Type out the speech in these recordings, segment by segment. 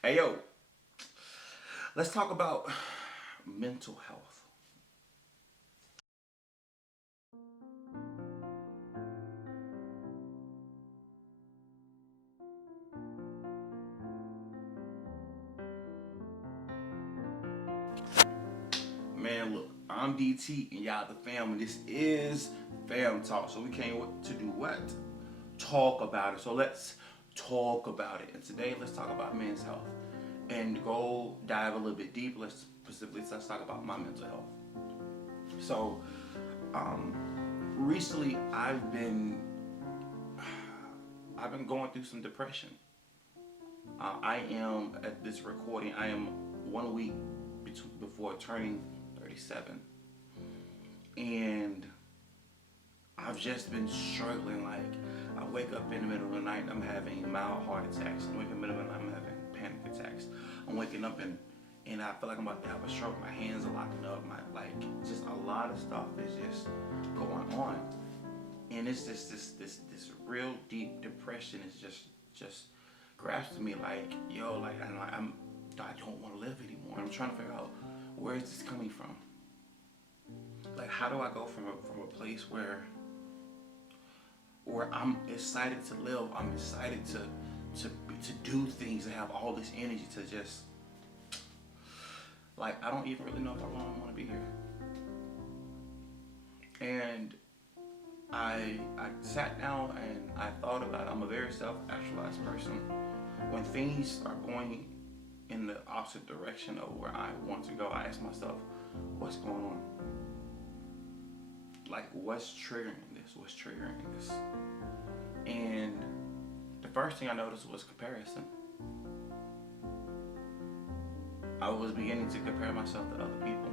Hey yo, let's talk about mental health. Man, look, I'm DT and y'all the fam, and this is Fam Talk. So we came to do what? Talk about it. So let's talk about it. And today let's talk about men's health. And to go dive a little bit deep, let's talk about my mental health. So um, recently I've been going through some depression. I am at this recording. I am 1 week before turning 37, and I've just been struggling. Like I wake up in the middle of the night and I'm having mild heart attacks. I wake up in the middle of the night and I'm having panic attacks. I'm waking up and I feel like I'm about to have a stroke. My hands are locking up. My like just a lot of stuff is just going on, and it's just this real deep depression is just grasps me like yo like I don't want to live anymore. I'm trying to figure out where is this coming from. Like how do I go from a place where I'm excited to live, I'm excited to do things, to have all this energy to just like I don't even really know if I really want to be here. And I sat down and I thought about it. I'm a very self-actualized person. When things are going in the opposite direction of where I want to go, I ask myself, what's going on? Like what's triggering this? What's triggering this? And the first thing I noticed was comparison. I was beginning to compare myself to other people.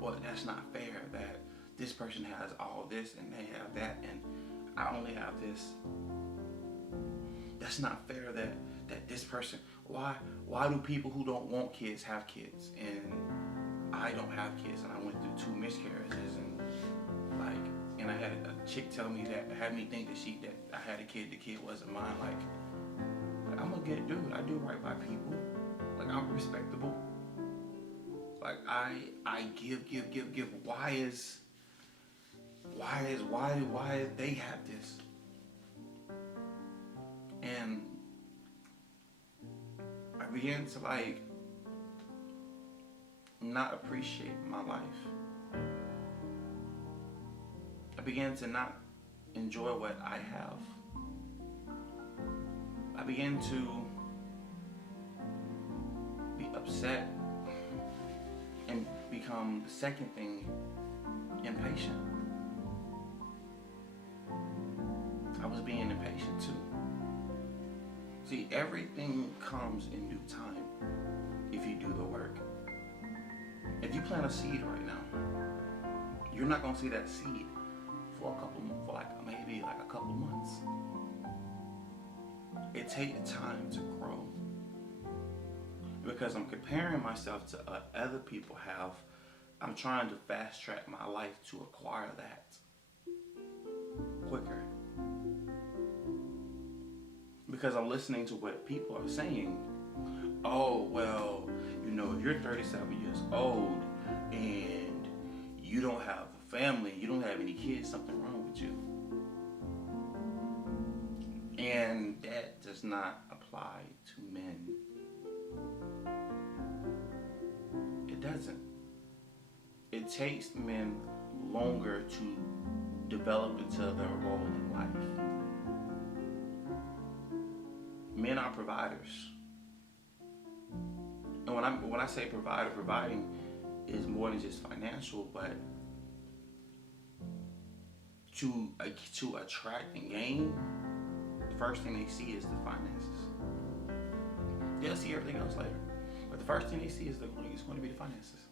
Well, that's not fair that this person has all this and they have that and I only have this. That's not fair that this person why do people who don't want kids have kids and I don't have kids and I went through 2 miscarriages like and I had a chick tell me that had me think that I had a kid, the kid wasn't mine. Like I'm a good dude. I do right by people. Like I'm respectable. Like I give. Why they have this? And I began to like not appreciate my life. I began to not enjoy what I have. I began to be upset and become the second thing impatient. I was being impatient too. See, everything comes in due time if you do the work. If you plant a seed right now, you're not gonna see that seed for like maybe like a couple months. It takes time to grow because I'm comparing myself to other people have. I'm trying to fast track my life to acquire that quicker because I'm listening to what people are saying. Oh well, if you're 37 years old and you don't have a family, you don't have any kids, something wrong with you. And that does not apply to men. It doesn't. It takes men longer to develop into their role in life. Men are providers. And when I say provider, providing is more than just financial, but to attract and gain, the first thing they see is the finances. They'll see everything else later, but the first thing they see is it's going to be the finances.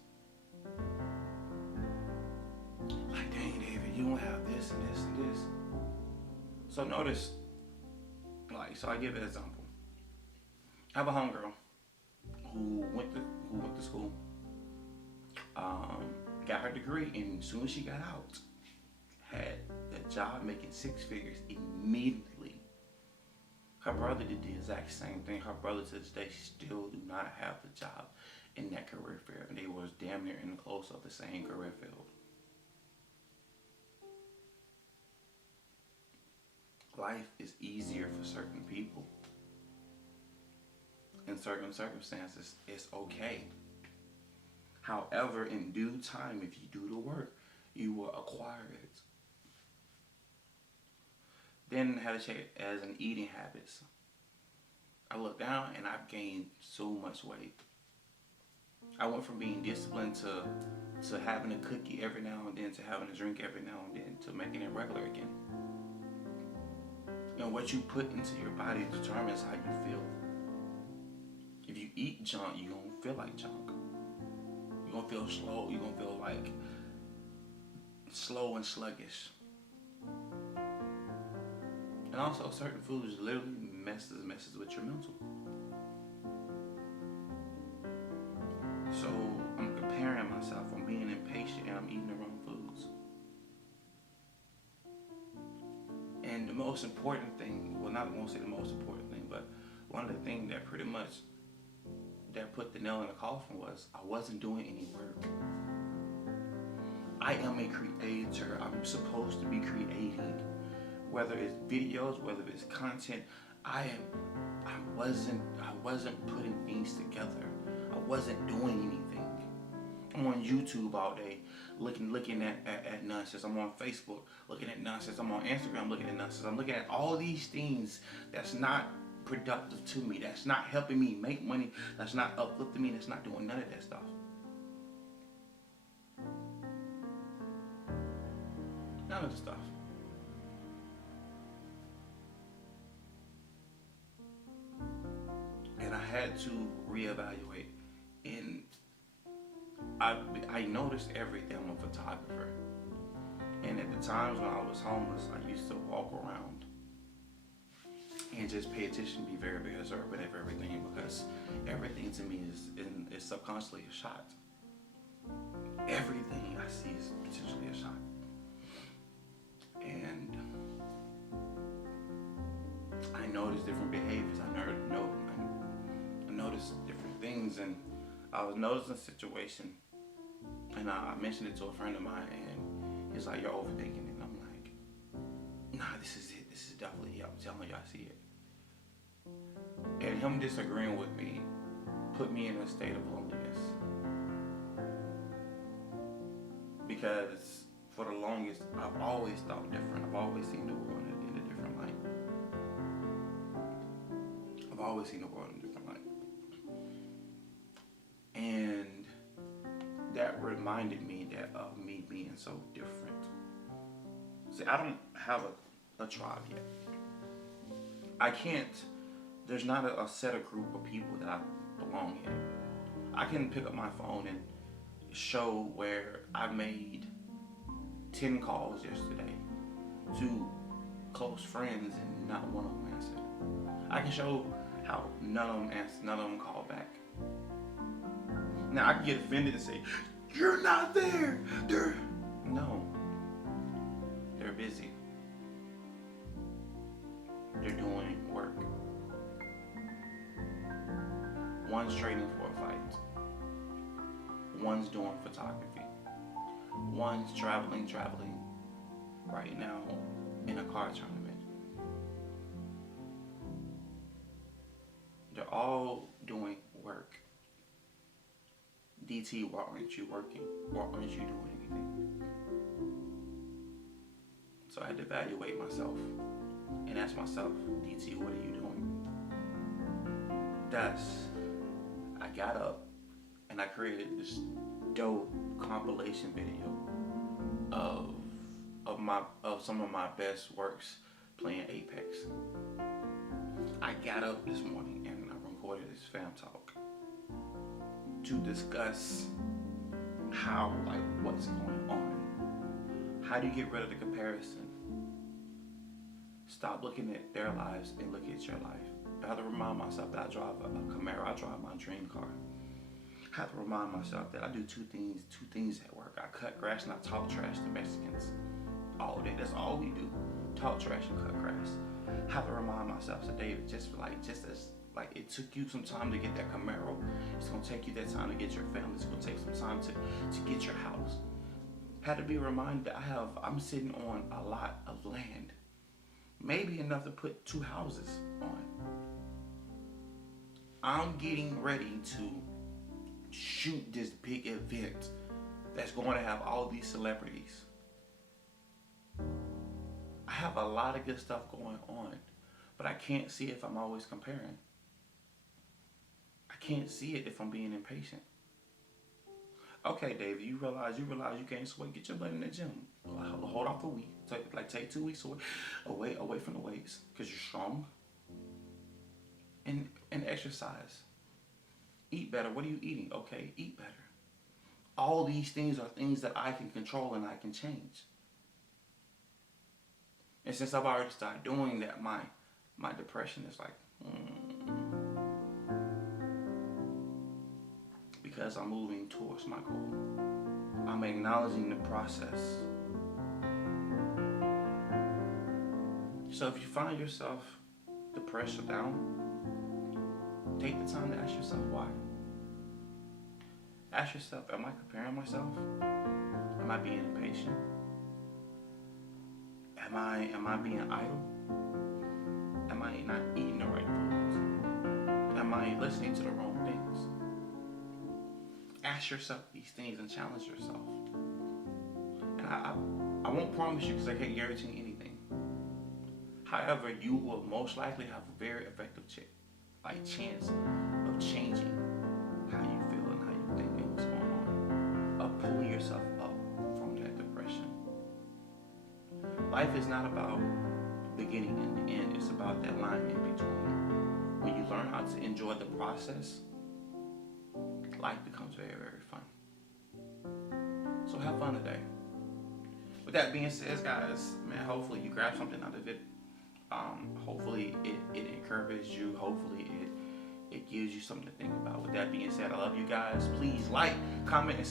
Like, dang, David, you don't have this and this and this. So notice, so I give an example. I have a homegirl who went to school, got her degree, and as soon as she got out, had a job making 6 figures immediately. Her brother did the exact same thing. Her brother to this day still do not have the job in that career field. And they was damn near in close of the same career field. Life is easier for certain people. In certain circumstances, it's okay. However, in due time, if you do the work, you will acquire it. Then I had to check it as an eating habits. I look down and I've gained so much weight. I went from being disciplined to having a cookie every now and then, to having a drink every now and then, to making it regular again. And what you put into your body determines how you feel. If you eat junk, you're going to feel like junk. You're going to feel slow. You're going to feel like slow and sluggish. And also, certain foods literally messes with your mental. So I'm comparing myself. I'm being impatient and I'm eating the wrong foods. And the most important thing, well, not going to say the most important thing, but one of the things that pretty much that put the nail in the coffin was I wasn't doing any work. I am a creator. I'm supposed to be creating. Whether it's videos, whether it's content, I wasn't putting things together. I wasn't doing anything. I'm on YouTube all day looking at nonsense. I'm on Facebook looking at nonsense. I'm on Instagram looking at nonsense. I'm looking at all these things that's not productive to me, that's not helping me make money, that's not uplifting me, that's not doing none of that stuff. None of the stuff. And I had to reevaluate. And I noticed everything. I'm a photographer. And at the times when I was homeless, I used to walk around and just pay attention, be very, very observant of everything, because everything to me is subconsciously a shot. Everything I see is potentially a shot. And I noticed different behaviors. I noticed different things, and I was noticing a situation, and I mentioned it to a friend of mine, and he's like, "You're overthinking it." And I'm like, "Nah, this is it. This is definitely it. I'm telling you, I see it." And him disagreeing with me put me in a state of loneliness, because for the longest, I've always thought different. I've always seen the world in a different light. I've always seen the world in a different light. And that reminded me of me being so different. See, I don't have a tribe yet. I can't, there's not a set of group of people that I belong in. I can pick up my phone and show where I made 10 calls yesterday to close friends and not one of them answered. I can show how none of them answered, none of them called back. Now I can get offended and say, "You're not there." No. They're busy. They're doing work. One's training for a fight. One's doing photography. One's traveling right now in a car tournament. They're all doing work. DT, why aren't you working? Why aren't you doing anything? So I had to evaluate myself and ask myself, DT, what are you doing? Thus, I got up and I created this dope compilation video of some of my best works playing Apex. I got up this morning and I recorded this fam talk to discuss what's going on. How do you get rid of the comparison? Stop looking at their lives and look at your life. I have to remind myself that I drive a Camaro. I drive my dream car. I have to remind myself that I do two things at work. I cut grass and I talk trash to Mexicans all day. That's all we do. Talk trash and cut grass. have to remind myself, so David, just as like it took you some time to get that Camaro, it's gonna take you that time to get your family. It's gonna take some time to get your house. Had to be reminded that I'm sitting on a lot of land, maybe enough to put 2 houses on. I'm getting ready to shoot this big event that's going to have all these celebrities. I have a lot of good stuff going on, but I can't see it if I'm always comparing. I can't see it if I'm being impatient. Okay, David, you realize you can't sweat. Get your butt in the gym. Hold off a week. Take 2 weeks away from the weights, because you're strong. And exercise. Eat better. What are you eating? Okay, eat better. All these things are things that I can control and I can change. And since I've already started doing that, my depression is like, because I'm moving towards my goal. I'm acknowledging the process. So if you find yourself depressed or down, take the time to ask yourself why. Ask yourself, am I comparing myself? Am I being impatient? Am I being idle? Am I not eating the right foods? Am I listening to the wrong things? Ask yourself these things and challenge yourself. And I won't promise you, because I can't guarantee anything. However, you will most likely have a very effective chance of changing how you feel and how you think and what's going on, of pulling yourself up from that depression. Life is not about beginning and the end. It's about that line in between. When you learn how to enjoy the process, life becomes very, very fun. So have fun today. With that being said, guys, man, hopefully you grab something out of it. Hopefully it encourages you. Hopefully it gives you something to think about. With that being said, I love you guys. Please like, comment, and subscribe.